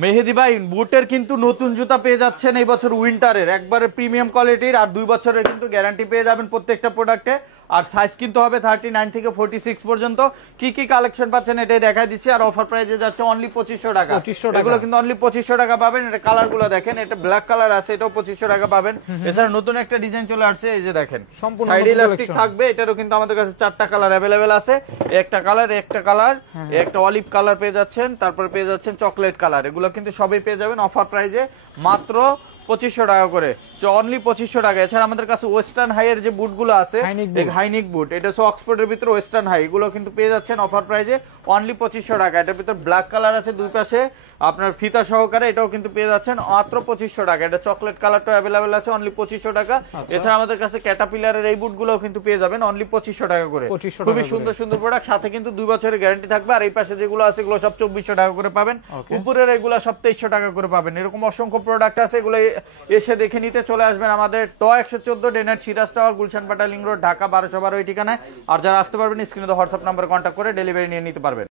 মেহেদি ভাই বুটের কিন্তু নতুন জুতা পেয়ে যাচ্ছেন এই বছর উইন্টারের একবারে প্রিমিয়াম কোয়ালিটির আর 2 বছরের কিন্তু গ্যারান্টি পেয়ে যাবেন প্রত্যেকটা প্রোডাক্টে। আর সাইজ কিন্তু হবে 39 থেকে 46 পর্যন্ত। কি কি কালেকশন পাচ্ছেন এটাই দেখা দিচ্ছি। আর অফার প্রাইসে যাচ্ছে অনলি 2500 টাকা। এগুলো কিন্তু অনলি 2500 টাকা পাবেন। এটা কালার গুলো দেখেন, এটা ব্ল্যাক কালার আছে, এটাও 2500 টাকা পাবেন। এছাড়া নতুন একটা ডিজাইন চলে আসছে, এই যে দেখেন সম্পূর্ণ সাইড ইলাস্টিক থাকবে। এটারও কিন্তু আমাদের কাছে 4টা কালার अवेलेबल আছে। একটা কালার, একটা অলিভ কালার পেয়ে যাচ্ছেন, তারপর পেয়ে যাচ্ছেন চকলেট কালার। এগুলো কিন্তু সবই পেয়ে যাবেন অফার প্রাইসে মাত্র 2500 টাকা করে, অনলি 2500 টাকা। এছাড়া আমাদের কাছে ওয়েস্টার্ন হাই এর যে বুটগুলো আছে, হাইনিক বুট, এটা হচ্ছে অক্সফোর্ডের ভিতরে ওয়েস্টার্ন হাই, এগুলো কিন্তু পেয়ে যাচ্ছেন অফার প্রাইসে অনলি 2500 টাকা। এটার ভিতর ব্ল্যাক কালার আছে দুই পাশে আপনার ফিতা সহকারে, এটাও কিন্তু পেয়ে যাচ্ছেন মাত্র 2500 টাকা। এটা চকলেট কালারটা अवेलेबल আছে অনলি 2500 টাকা। এছাড়া আমাদের কাছে ক্যাটারপিলারের এই বুটগুলোও কিন্তু পেয়ে যাবেন অনলি 2500 টাকা করে। খুবই সুন্দর সুন্দর প্রোডাক্ট, সাথে কিন্তু 2 বছরের গ্যারান্টি থাকবে। আর এই পাশে যেগুলো আছে এগুলো সব 2400 টাকা করে পাবেন। উপরের এগুলো সব 2300 টাকা করে পাবেন। এরকম অসংখ্য প্রোডাক্ট আছে, এগুলো এসে দেখে নিতে চলে আসবেন আমাদের ট 114 ডেনার সিরাজ টাওয়ার, গুলশান পাটা লিং রোড, ঢাকা 1212 এই ঠিকানায়। আর যারা আসতে পারবেন স্ক্রিনে তো হোয়াটসঅ্যাপ নাম্বারে কন্ট্যাক্ট করে ডেলিভারি নিয়ে নিতে পারবেন।